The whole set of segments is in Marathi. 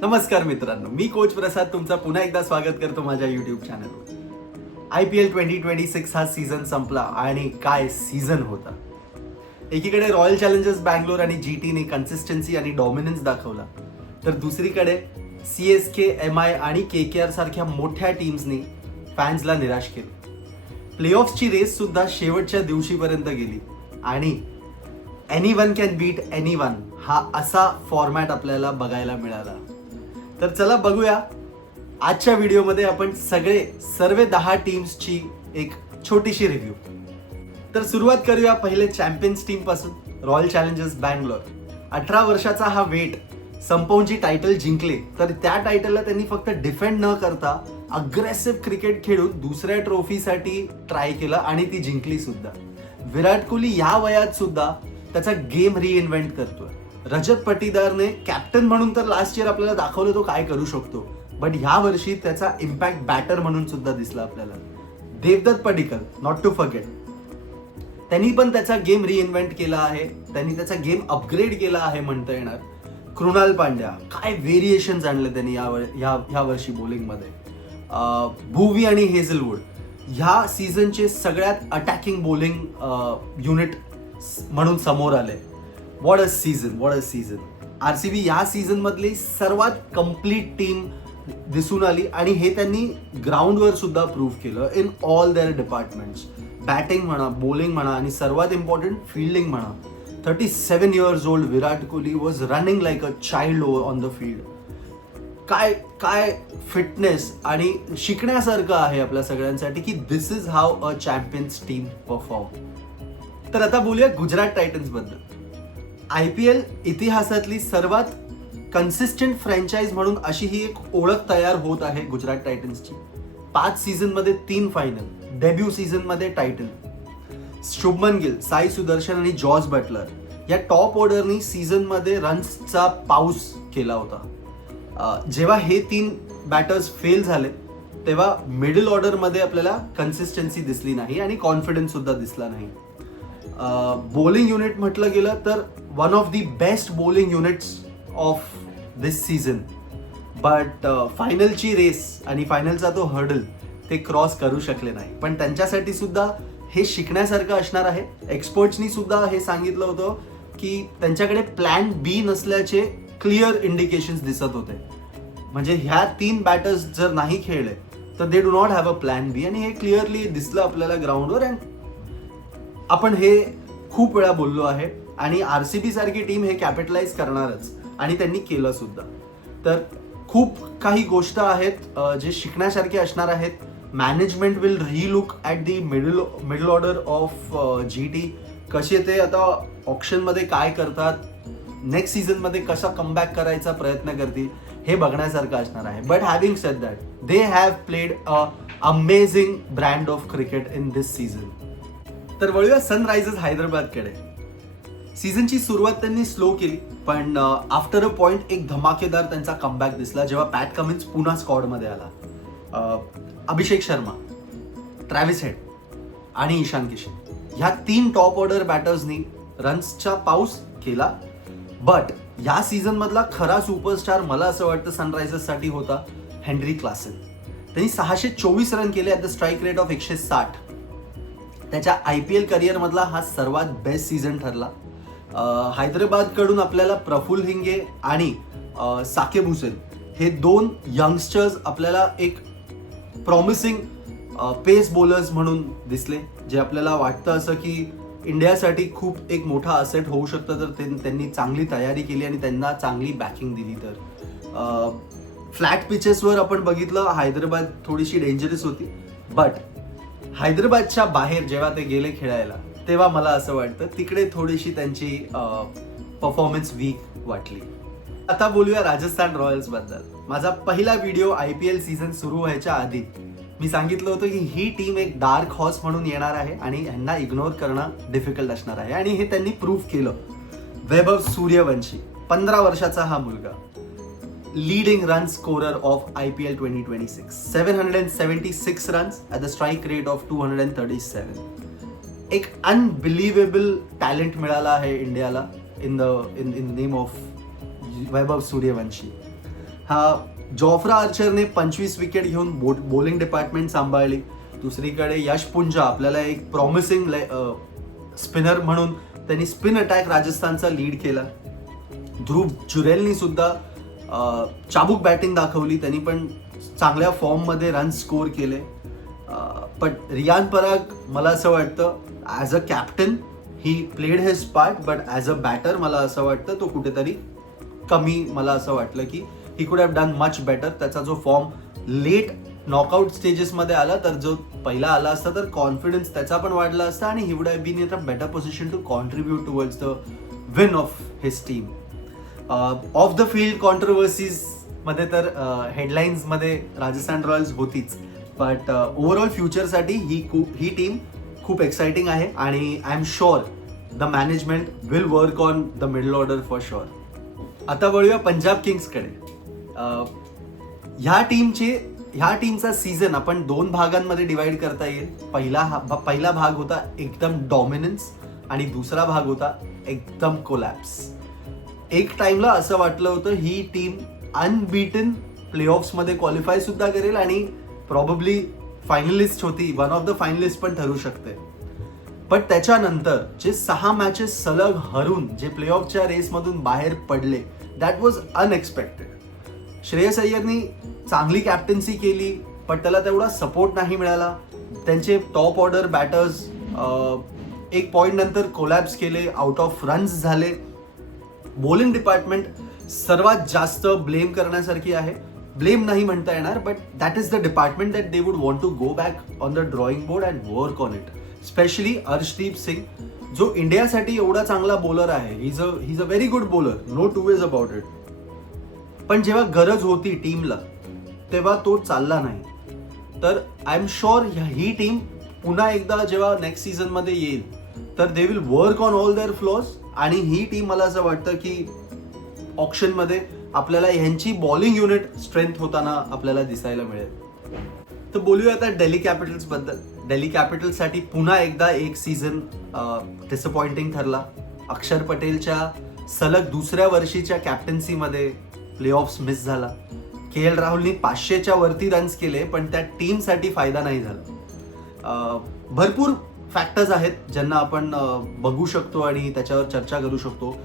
नमस्कार मित्रांनो, मी कोच प्रसाद तुमचं पुन्हा एकदा स्वागत करतो माझ्या युट्यूब चॅनलवर. IPL 2026 हा सीझन संपला आणि काय सीझन होता. एकीकडे रॉयल चॅलेंजर्स बँगलोर आणि GTने कन्सिस्टन्सी आणि डॉमिनन्स दाखवला, तर दुसरीकडे CSK, MI आणि KKR सारख्या मोठ्या टीम्सनी फॅन्सला निराश केलं. प्लेऑफ्सची रेस सुद्धा शेवटच्या दिवशीपर्यंत गेली आणि एनीवन कॅन बीट एनीवन हा असा फॉर्मॅट आपल्याला बघायला मिळाला. तर चला बघूया आजच्या व्हिडिओमध्ये आपण सर्व 10 टीम्सची एक छोटीशी रिव्ह्यू. तर सुरुवात करूया पहिले चॅम्पियन्स टीम पासून. रॉयल चॅलेंजर्स बँगलोर 18 वर्षाचा हा वेट संपवून जी टायटल जिंकले, तर त्या टायटलला त्यांनी फक्त डिफेंड न करता अग्रेसिव्ह क्रिकेट खेळून दुसऱ्या ट्रॉफीसाठी ट्राय केलं आणि ती जिंकली सुद्धा. विराट कोहली या वयात सुद्धा त्याचा गेम रिइन्व्हेंट करतोय. रजत पाटीदारने कॅप्टन म्हणून तर लास्ट इयर आपल्याला दाखवलं तो काय करू शकतो, बट ह्या वर्षी त्याचा इम्पॅक्ट बॅटर म्हणून सुद्धा दिसला आपल्याला. Devdutt Padikkal, not to forget, त्यांनी पण त्याचा गेम रिइन्व्हेंट केला आहे, त्यांनी त्याचा गेम अपग्रेड केला आहे म्हणता येणार. कृणाल पांड्या, काय व्हेरिएशन्स आणले त्यांनी ह्या वर्षी बॉलिंगमध्ये. भुवी आणि हेझलवूड ह्या सीझनचे सगळ्यात अटॅकिंग बॉलिंग युनिट म्हणून समोर आले. What a season. RCB या सीझन मधली सर्वात कम्प्लीट टीम दिसून आली आणि हे त्यांनी ग्राउंडवर सुद्धा प्रूव्ह केलं in all their departments. Batting म्हणा, बॉलिंग म्हणा आणि सर्वात इम्पॉर्टंट फील्डिंग म्हणा. 37 years old Virat Kohli was running like a child on the field. काय फिटनेस आणि शिकण्यासारखं आहे आपल्या सगळ्यांसाठी की this is how a champions team perform. तर आता बोलूया गुजरात टायटन्स बद्दल. IPL इतिहासातली सर्वात कन्सिस्टंट फ्रँचाइज म्हणून अशी ही एक ओळख तयार होत आहे गुजरात टायटन्सची. 5 सीझन मध्ये 3 फायनल, डेब्यू सीझन मध्ये टायटल. शुभमन गिल, साई सुदर्शन आणि जॉर्ज बटलर या टॉप ऑर्डरनी सीझन मध्ये रन्सचा पाऊस केला होता. जेव्हा हे 3 बॅटर्स फेल झाले तेव्हा मिडल ऑर्डर मध्ये आपल्याला कन्सिस्टन्सी दिसली नाही आणि कॉन्फिडन्स सुद्धा दिसला नाही. बॉलिंग युनिट म्हटलं गेलं तर one of the best bowling units of this season, but फायनलची रेस आणि फायनलचा तो हर्डल ते क्रॉस करू शकले नाही. पण त्यांच्यासाठी सुद्धा हे शिकण्यासारखं असणार आहे. एक्सपर्ट्सनी सुद्धा हे सांगितलं होतं की त्यांच्याकडे प्लॅन बी नसल्याचे क्लिअर इंडिकेशन्स दिसत होते. म्हणजे ह्या 3 बॅटर्स जर नाही खेळले तर they do not have a plan B आणि हे क्लिअरली दिसलं आपल्याला ग्राउंडवर. अँड आपण हे खूप वेळा बोललो आहे आणि RCB सारखी टीम हे कॅपिटलाइज करणारच आणि त्यांनी केलं सुद्धा. तर खूप काही गोष्ट आहेत जे शिकण्यासारखे असणार आहेत. Management will relook at the middle order of GT. कसे ते आता ऑप्शनमध्ये काय करतात, नेक्स्ट सीझनमध्ये कसा कमबॅक करायचा प्रयत्न करतील हे बघण्यासारखं असणार आहे. But having sed that, they have played a amazing brand of cricket in this season. तर वळूया सनरायझर्स हैदराबादकडे. सीझनची सुरुवात त्यांनी स्लो केली, पण आफ्टर अ पॉइंट एक धमाकेदार त्यांचा कमबॅक दिसला जेव्हा पॅट कमिन्स पुन्हा स्क्वॉडमध्ये आला. अभिषेक शर्मा, ट्रॅव्हिस हेड आणि ईशान किशन ह्या 3 टॉप ऑर्डर बॅटर्सनी रन्सचा पाऊस केला. बट या सीझन मधला खरा सुपरस्टार मला असं वाटतं सनरायझर्ससाठी होता हेनरी क्लासन. त्यांनी 624 रन केले at the strike rate of 160. त्याच्या IPL करिअर मधला हा सर्वात बेस्ट सीझन ठरला. हैदराबादकडून आपल्याला प्रफुल्ल हिंगे आणि साकेब हुसेन हे 2 यंगस्टर्स आपल्याला एक प्रॉमिसिंग पेस बॉलर्स म्हणून दिसले, जे आपल्याला वाटतं असं की इंडियासाठी खूप एक मोठा असेट होऊ शकतं. तर त्यांनी चांगली तयारी केली आणि त्यांना चांगली बॅकिंग दिली. तर फ्लॅट पिचेसवर आपण बघितलं हैदराबाद थोडीशी डेंजरस होती, बट हैदराबादच्या बाहेर जेव्हा ते गेले खेळायला तेव्हा मला असं वाटतं तिकडे थोडीशी त्यांची परफॉर्मन्स वीक वाटली. आता बोलूया राजस्थान रॉयल्स बद्दल. माझा पहिला व्हिडिओ IPL सीझन सुरू व्हायच्या आधी मी सांगितलं होतं की ही टीम एक डार्क हॉर्स म्हणून येणार आहे आणि यांना इग्नोर करणं डिफिकल्ट असणार आहे आणि हे त्यांनी प्रूव्ह केलं. वैभव सूर्यवंशी, 15 वर्षाचा हा मुलगा, leading run scorer of IPL 2026, 776 runs at the strike rate of 237. एक अनबिलिव्हेबल टॅलेंट मिळाला आहे इंडियाला in the name of Vaibhav Suryavanshi. हा जॉफ्रा आर्चरने 25 विकेट घेऊन बॉलिंग डिपार्टमेंट सांभाळली. दुसरीकडे यश पुंजा आपल्याला एक प्रॉमिसिंग स्पिनर म्हणून त्यांनी स्पिन अटॅक राजस्थानचा लीड केला. ध्रुव जुरेलनी सुद्धा चाबूक बॅटिंग दाखवली, त्यांनी पण चांगल्या फॉर्ममध्ये रन स्कोर केले. पण रियान पराग मला असं वाटतं as a captain he played his part, but as a batter मला असं वाटतं तो कुठेतरी कमी, मला असं वाटलं की he could have done much better. त्याचा जो फॉर्म लेट नॉकआउट स्टेजेसमध्ये आला, तर जो पहिला आला असता तर कॉन्फिडन्स त्याचा पण वाढला असता आणि he would have been in a better position to contribute towards the win of his team. Off the field controversies मध्ये तर हेडलाईन्समध्ये राजस्थान रॉयल्स होतीच, बट ओव्हरऑल फ्युचरसाठी ही टीम खूप एक्साइटिंग आहे आणि I am sure the management will work on the middle order for sure. आता वळूया पंजाब किंग्सकडे. ह्या टीमचा सीझन आपण 2 भागांमध्ये डिवाइड करता येईल. पहिला भाग होता एकदम डॉमिनन्स आणि दुसरा भाग होता एकदम कोलॅप्स. एक टाइमला असं वाटलं होतं ही टीम अनबीटन प्लेऑफ्समध्ये क्वालिफाय सुद्धा करेल आणि प्रॉबेबली फायनलिस्ट होती, वन ऑफ द फायनलिस्ट पण ठरू शकते. पण त्याच्यानंतर जे 6 मॅचेस सलग हरून जे प्लेऑफच्या रेसमधून बाहेर पडले, दॅट वॉज अनएक्सपेक्टेड. श्रेयस अय्यरनी चांगली कॅप्टन्सी केली, पण त्याला तेवढा सपोर्ट नाही मिळाला. त्यांचे टॉप ऑर्डर बॅटर्स एक पॉईंट नंतर कोलॅप्स केले, आउट ऑफ रन्स झाले. बॉलिंग डिपार्टमेंट सर्वात जास्त ब्लेम करण्यासारखी आहे. ब्लेम नाही म्हणता येणार, but that is the department that they would want to go back on the drawing board and work on it. Specially Arshdeep Singh, जो इंडियासाठी एवढा चांगला बॉलर आहे. He is a very good bowler, no two ways about it. पण जेव्हा गरज होती टीमला तेव्हा तो चालला नाही. तर आय एम शुअर ही टीम पुन्हा एकदा जेव्हा नेक्स्ट सीझनमध्ये येईल तर they will work on all their flaws आणि ही टीम मला असं वाटतं की ऑप्शनमध्ये आपल्याला ह्यांची बॉलिंग युनिट स्ट्रेंथ होताना आपल्याला दिसायला मिळेल. तर बोलूया आता दिल्ली कॅपिटल्स बद्दल. दिल्ली कॅपिटल्ससाठी पुन्हा एकदा एक सीझन डिसअपॉइंटिंग ठरला. अक्षर पटेलच्या सलग दुसऱ्या वर्षीच्या कॅप्टन्सीमध्ये प्लेऑफ्स मिस झाला. KL राहुलनी 500च्या वरती रन्स केले, पण त्या टीमसाठी फायदा नाही झाला. भरपूर फॅक्टर्स आहेत ज्यांना आपण बघू शकतो आणि त्याच्यावर चर्चा करू शकतो.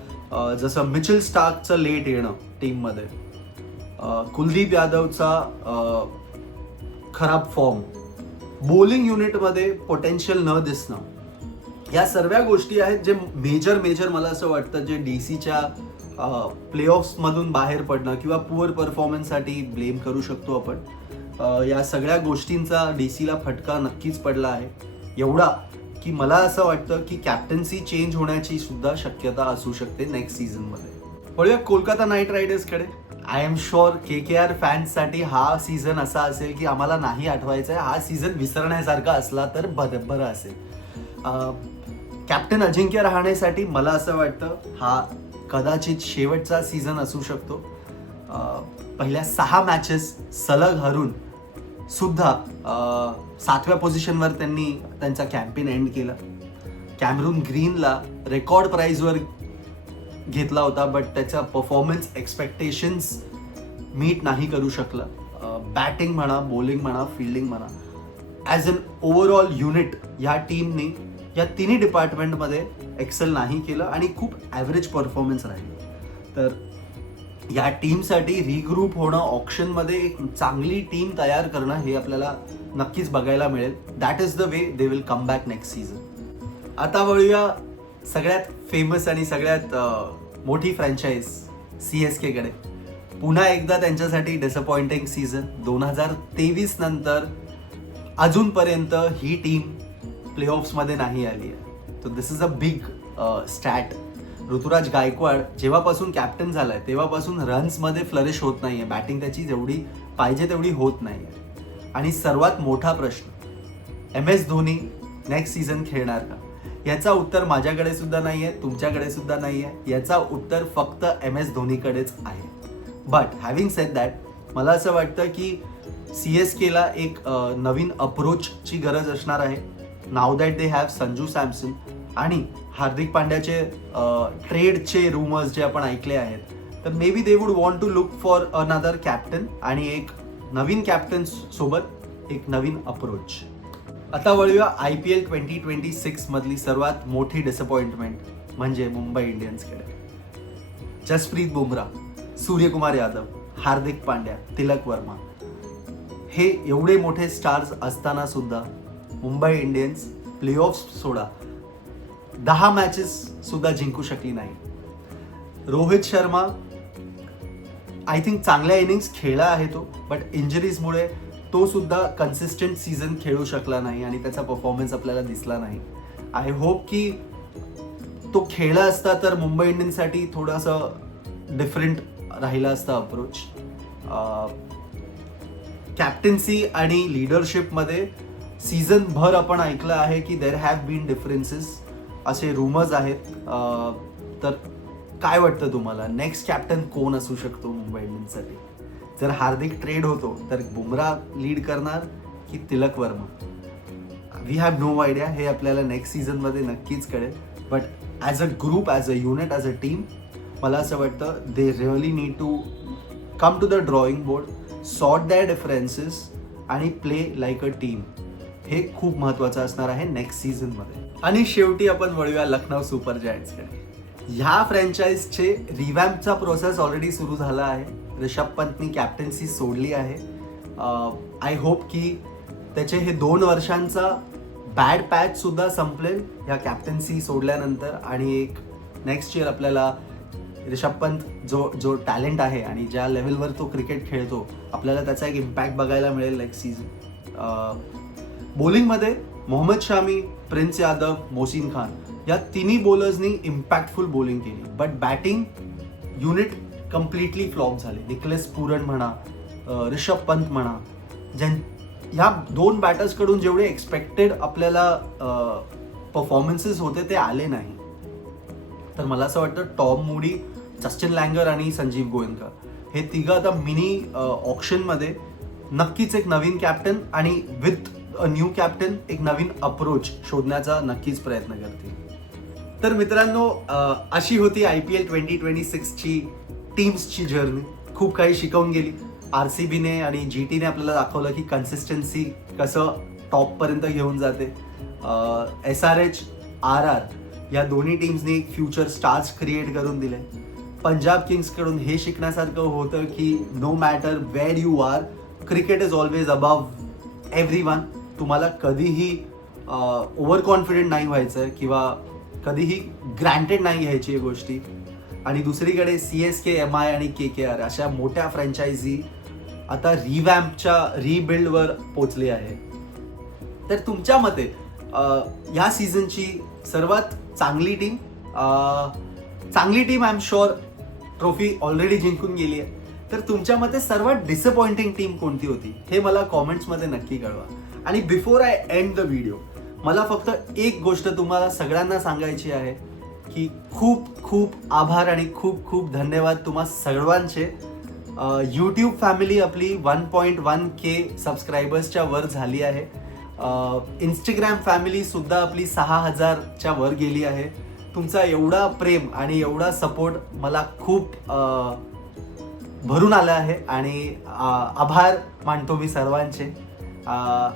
जसं मिचेल स्टार्कचं लेट येणं टीममध्ये, कुलदीप यादवचा खराब फॉर्म, बॉलिंग युनिटमध्ये पोटेन्शियल न दिसणं, या सर्व गोष्टी आहेत जे मेजर मला असं वाटतं जे DCच्या प्लेऑफ्समधून बाहेर पडणं किंवा पुअर परफॉर्मन्ससाठी ब्लेम करू शकतो आपण. या सगळ्या गोष्टींचा DCला फटका नक्कीच पडला आहे, एवढा की मला असं वाटतं की कॅप्टन्सी चेंज होण्याची सुद्धा शक्यता असू शकते नेक्स्ट सीझनमध्ये. वळूया कोलकाता नाईट रायडर्सकडे. आय एम शुअर KKR फॅन्ससाठी हा सीझन असा असेल की आम्हाला नाही आठवायचा आहे, हा सीझन विसरण्यासारखा असला तर बरं असेल. कॅप्टन अजिंक्य रहाणेसाठी मला असं वाटतं हा कदाचित शेवटचा सीझन असू शकतो. पहिल्या 6 मॅचेस सलग हरून सुद्धा 7व्या पोझिशनवर त्यांनी त्यांचा कॅम्पेन एंड केला. कॅमरून ग्रीनला रेकॉर्ड प्राईजवर घेतला होता, बट त्याचा परफॉर्मन्स एक्सपेक्टेशन्स मीट नाही करू शकला. बॅटिंग म्हणा, बॉलिंग म्हणा, फिल्डिंग म्हणा, ॲज अन ओव्हरऑल युनिट ह्या टीमने या तिन्ही डिपार्टमेंटमध्ये एक्सेल नाही केलं आणि खूप ॲव्हरेज परफॉर्मन्स राहिलं. तर या टीमसाठी रिग्रुप होणं, ऑप्शनमध्ये एक चांगली टीम तयार करणं हे आपल्याला नक्कीच बघायला मिळेल. That is the way they will come back next season. आता वळूया सगळ्यात फेमस आणि सगळ्यात मोठी फ्रँचाईज CSK कडे. पुन्हा एकदा त्यांच्यासाठी डिसअपॉइंटिंग सीझन. 2023 नंतर अजूनपर्यंत ही टीम प्लेऑफ्समध्ये नाही आली आहे. तर this is a big stat. Ruturaj Gaikwad जेव्हापासून कॅप्टन झालाय तेव्हापासून रन्समध्ये फ्लरिश होत नाहीये, बॅटिंग त्याची जेवढी पाहिजे तेवढी होत नाहीये. आणि सर्वात मोठा प्रश्न, MS धोनी नेक्स्ट सीझन खेळणार का? याचा उत्तर माझ्याकडे सुद्धा नाही आहे, तुमच्याकडे सुद्धा नाही आहे. याचा उत्तर फक्त MS धोनीकडेच आहे. बट हॅव्हिंग सेड दॅट, मला असं वाटतं की CSKला एक नवीन अप्रोचची गरज असणार आहे. Now that they have Sanju Samson आणि हार्दिक पांड्याचे ट्रेडचे रूमर्स जे आपण ऐकले आहेत, तर maybe they would want to look for another captain आणि एक नवीन कॅप्टन सोबत एक नवीन अप्रोच. आता वळूया IPL 2026 मधली सर्वात मोठी डिसअपॉइंटमेंट म्हणजे मुंबई इंडियन्सकडे. जसप्रीत बुमराह, सूर्यकुमार यादव, हार्दिक पांड्या, तिलक वर्मा हे एवढे मोठे स्टार्स असताना सुद्धा मुंबई इंडियन्स प्लेऑफ्स सोडा 10 मॅचेस सुद्धा जिंकू शकली नाही. रोहित शर्मा आय थिंक चांगल्या इनिंग्स खेळला आहे तो, बट इंजरीजमुळे तो सुद्धा कन्सिस्टंट सीझन खेळू शकला नाही आणि त्याचा परफॉर्मन्स आपल्याला दिसला नाही. आय होप की तो खेळला असता तर मुंबई इंडियन्ससाठी थोडंसं डिफरंट राहिला असता अप्रोच. कॅप्टन्सी आणि लिडरशिपमध्ये सीझन भर आपण ऐकलं आहे की देर हॅव बीन डिफरन्सेस असे रुमर्स आहेत. तर काय वाटतं तुम्हाला नेक्स्ट कॅप्टन कोण असू शकतो मुंबई इंडियन्ससाठी? जर हार्दिक ट्रेड होतो तर बुमराह लीड करणार की Tilak Varma? We have no idea. हे आपल्याला नेक्स्ट सीझनमध्ये नक्कीच कळेल. But as a group, as a unit, as a team मला असं वाटतं they really need to come to the drawing board, sort their differences आणि प्ले लाईक अ टीम. हे खूप महत्त्वाचं असणार आहे नेक्स्ट सीझनमध्ये. आणि शेवटी आपण वळूया लखनौ सुपर जायंट्सकडे. ह्या फ्रँचाइजचे रिवॅम्पचा प्रोसेस ऑलरेडी सुरू झाला आहे. ऋषभ पंतनी कॅप्टन्सी सोडली आहे. आय होप की त्याचे हे 2 वर्षांचा बॅड पॅच सुद्धा संपलेल ह्या कॅप्टन्सी सोडल्यानंतर आणि एक नेक्स्ट इयर आपल्याला ऋषभ पंत जो टॅलेंट आहे आणि ज्या लेवलवर तो क्रिकेट खेळतो आपल्याला त्याचा एक इम्पॅक्ट बघायला मिळेल नेक्स्ट सीझन. बॉलिंगमध्ये मोहम्मद शामी, प्रिन्स यादव, मोहसिन खान या तिन्ही बॉलर्सनी इम्पॅक्टफुल बॉलिंग केली. But batting unit completely flop झाले. निकलेस पुरन म्हणा, ऋषभ पंत म्हणा, ह्या 2 बॅटर्सकडून जेवढे एक्सपेक्टेड आपल्याला परफॉर्मन्सेस होते ते आले नाही. तर मला असं वाटतं टॉम मूडी, जस्टिन लँगर आणि संजीव गोयंका हे तिघं आता मिनी ऑक्शनमध्ये नक्कीच एक नवीन कॅप्टन आणि विथ अ न्यू कॅप्टन एक नवीन अप्रोच शोधण्याचा नक्कीच प्रयत्न करतील. तर मित्रांनो, अशी होती IPL 2026ची टीम्सची जर्नी. खूप काही शिकवून गेली. RCBने आणि GTने आपल्याला दाखवलं की कन्सिस्टन्सी कसं टॉपपर्यंत घेऊन जाते. SRH, RR या दोन्ही टीम्सनी फ्युचर स्टार्स क्रिएट करून दिले. पंजाब किंग्सकडून हे शिकण्यासारखं होतं की no matter where you are, cricket is always above everyone. तुम्हाला कधीही ओव्हर कॉन्फिडेंट नाही व्हायचं किंवा कधीही ग्रँटेड नाही घ्यायची गोष्टी. आणि दुसरीकडे CSK, MI आणि KKR अशा मोठ्या फ्रँचायझी आता रिवॅम्पच्या रिबिल्डवर पोचली आहे. तर तुमच्या मते या सीझनची सर्वात चांगली team I am sure trophy already जिंकून गेली आहे. तर तुमच्या मते सर्वात डिसअपॉइंटिंग टीम कोणती होती हे मला कॉमेंट्समध्ये नक्की कळवा. आणि before I end the video मला फक्त एक गोष्ट तुम्हाला सगळ्यांना सांगायची आहे की खूप खूप आभार आणि खूप खूप धन्यवाद तुम्हा सर्वांचे. यूट्यूब फॅमिली आपली 1.1K सबस्क्रायबर्सच्या वर झाली आहे. इंस्टाग्राम फॅमिली सुद्धा आपली 6,000च्या वर गेली आहे. तुमचा एवढा प्रेम आणि एवढा सपोर्ट मला खूप भरून आला आहे आणि आभार मानतो मी सर्वांचे.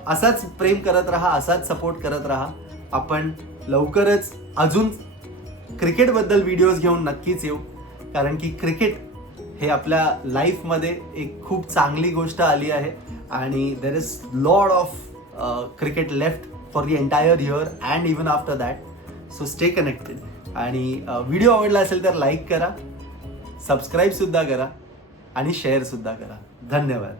असाच प्रेम करत राहा, असाच सपोर्ट करत राहा. आपण लवकरच अजून क्रिकेटबद्दल व्हिडिओज घेऊन नक्कीच येऊ, कारण की क्रिकेट हे आपल्या लाईफमध्ये एक खूप चांगली गोष्ट आली आहे आणि there is lot of cricket left for the entire year and even after that. So stay connected. आणि व्हिडिओ आवडला असेल तर लाईक करा, सबस्क्राईब सुद्धा करा आणि शेअर सुद्धा करा. धन्यवाद.